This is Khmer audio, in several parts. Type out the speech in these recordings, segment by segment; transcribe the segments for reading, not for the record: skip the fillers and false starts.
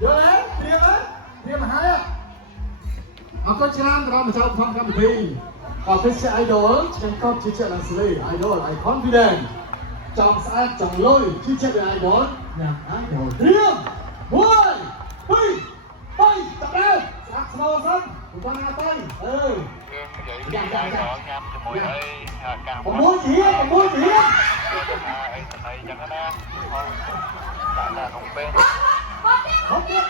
vô đấy riêng mà hay á có chán cái đó mà trong phong cam thì cái xe idol trên con chỉ chuyện là xử lý idol I confident trong xã trong lôi chỉ chuyện về idol nhạc idol riêng vui bay tập đây sát snow sân của con ngã tay dạ ngam cho mùi ơi càng còn mua gì á ấy chẳng có nè đã là nông bên không biết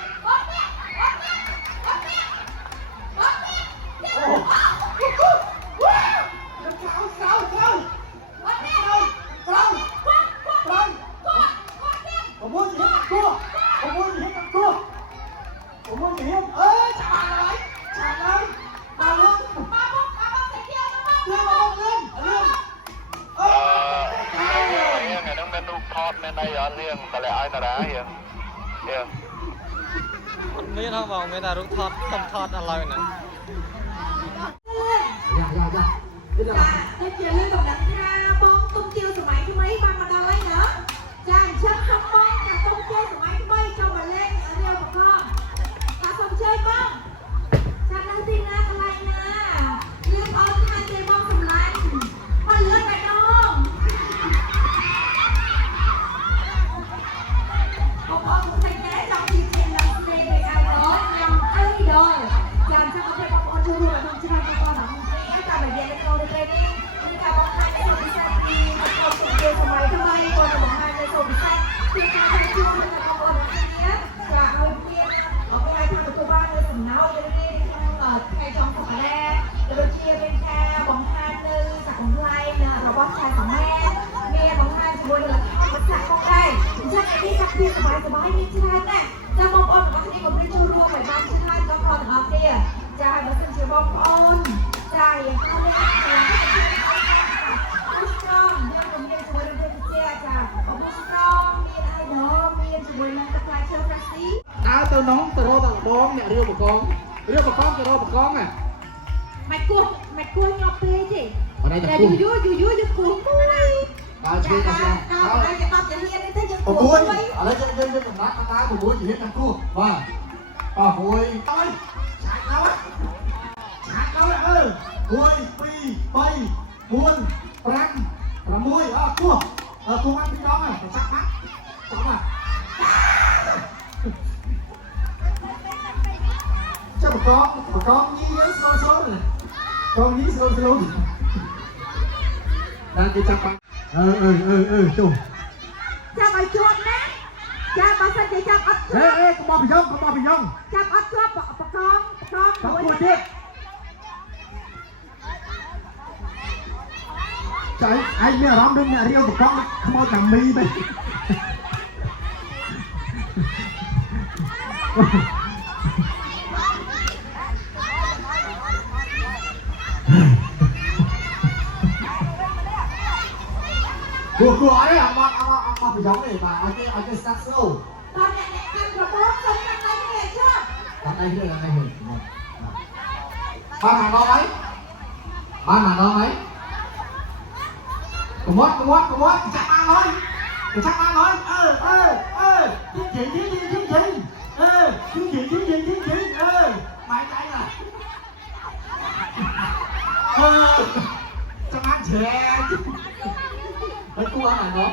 còn mua gì hết cua còn mua gì hết cua còn mua gì hết chả lại bà luôn ngày đông bên đục thọt bên đây ở riêng tại lại ai ta đá hiền hiền មានហ៎បងមានតែរូបថតខ្ញុំថតឥឡូវហ្នឹង ទៅជាលឿនកំដៅថាបងទុំជាសម័យថ្មីបានមកដល់ហើយណាចាអញ្ចឹងខំបងចាទុំជាសម័យថ្មីចូលមកលេងរាវបកងថាសុំជួយបងចានៅទីណាកន្លែងណាលឿនអត់ខាងទេបងសម្លាញ់មកលឿនតែដងបងអត់តែតែចង់ទីជាឡើងស្រីនៃអាយដល់យ៉ាងអីដល់ចាអញ្ចឹងអត់ទេបងប្អូនចូលរួមក្នុងឆ្នាំបងប្អូនតាមរយៈកោដេនេះគឺការបង្ហាញពីវិស័យទីរបស់ជំនាញសម័យថ្មីក៏នឹងបង្ហាញពីវិស័យពីការជួយរបស់បងប្អូនគ្នាចាឲ្យមានអ្វីថាទទួលបាននៅសំណោយឬក្នុងថ្ងៃចុងសប្តាហ៍ដូចជាមានការបង្ហាញនៅសកម្មភាពរបស់ឆាយសម័យមានបង្ហាញជាមួយនឹងវិស័យផងដែរអញ្ចឹងនេះកាពីសម័យសម័យនេះច្រើនណាស់ចាបងប្អូនទាំងអស់គ្នាក៏មានចូលរួមឲ្យបានច្រើនដល់បងទាំងអស់គ្នាចាបើសិនជាបងប្អូនចាយើងហៅលេខចាអរគុណយើងមានជាមួយនឹងវិទ្យាចាអរគុណមានអីដល់មានជាមួយនឹងទឹកផ្លែឈើប្រាក់ស៊ីដើរទៅនងទៅរកទៅបងអ្នករៀបបកងទៅរកបកងអាមិនគោះញាប់ពេកទេតែយូយូគោះមួយដើរជួយទៅដល់ហើយគេតបជារៀននេះទៅយើងគោះ6ឥមួយ ឡូវយើងកំណត់ថា6ជារៀនទាំងគោះបាទ6ទៅឆាច់ដល់1 2 3 4 5 6គោះគោះănពីដងទៅចាប់បាត់ចាប់បាត់ចាប់បកងញីយើងស្លោកងញីស្លោដល់គេចាប់បាត់ជុំចាប់ឲ្យជាប់ណាចាប់បើសិនជាចាប់អត់ជាប់កុំបោះពីយ៉ងចាប់អត់ជាប់បកងមួយទៀតចៃឯងមានអារម្មណ៍ដូចអ្នករាវបកងខ្មោចតាមមីទៅគួរអីអត់ពីយ៉ងទេបាទឲ្យគេស្ដាប់ស្រូវដល់អ្នកកាន់ប្រព័ន្ធទៅកាន់ដៃនេះជាប់កាន់ដៃនេះបានមកដល់ហើយកុំចាក់បានហើយជិះបាយដៃណាចាំអានជ្រែហើយគួរអត់ណា